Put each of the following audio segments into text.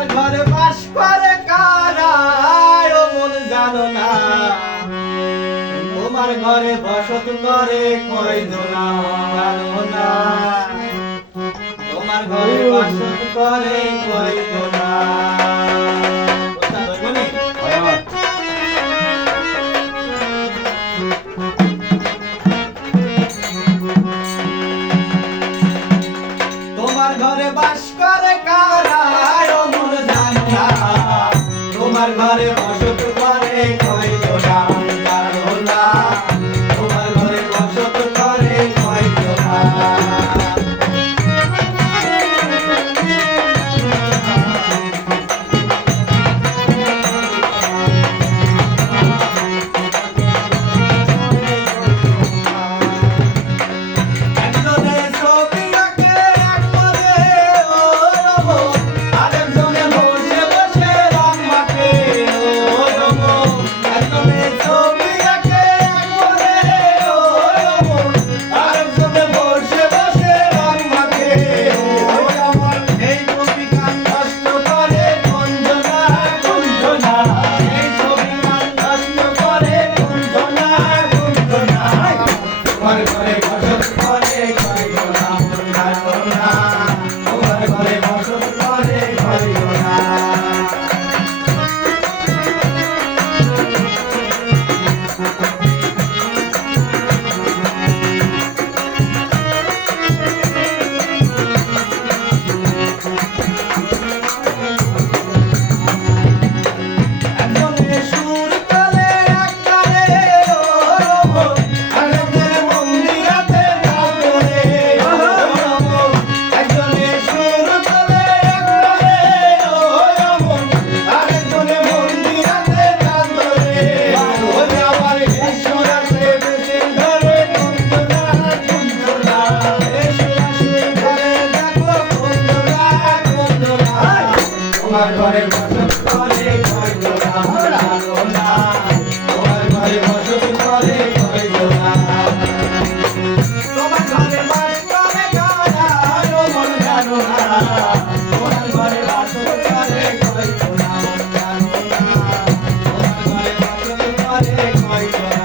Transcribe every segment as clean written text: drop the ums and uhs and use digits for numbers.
তোমার ঘরে বাস করে কারা ও মন জানো না, তোমার ঘরে বসত করে কয়জনা জানো না, তোমার ঘরে বসত করে কয়জনা। তোমার ঘরে বাস করে কারা ও মন জানো না, তোমার ঘরে বসত করে কয়জনা জানো না, তোমার ঘরে বসত করে কয়জনা। তোমার ঘরে বসত করে কয়জনা জানো না, তোমার ঘরে বসত করে কয়জনা। তোমার ঘরে বাস করে কারা ও মন জানো না, তোমার ঘরে বসত করে কয়জনা জানো না, তোমার ঘরে বসত করে কয়জনা।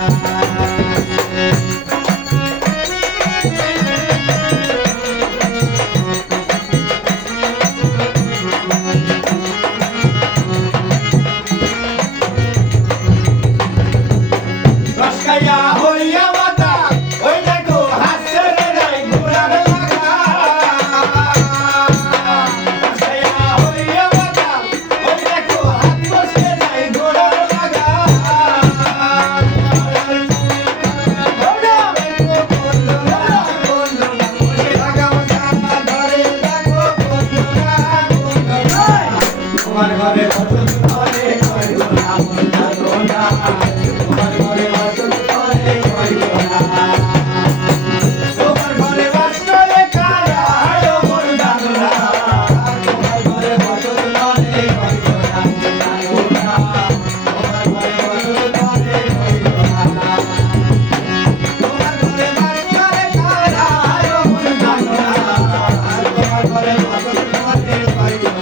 তোমার ঘরে বসত করে কয়জনা মন জানো না, তোমার ঘরে বসত করে কয়জনা। তোমার ঘরে বাস করে কারা ও মন জানো না, তোমার ঘরে বসত করে কয়জনা জানো না, তোমার ঘরে বসত করে কয়জনা। তোমার ঘরে বাস করে কারা ও মন জানো না, তোমার ঘরে বসত করে কয়জনা।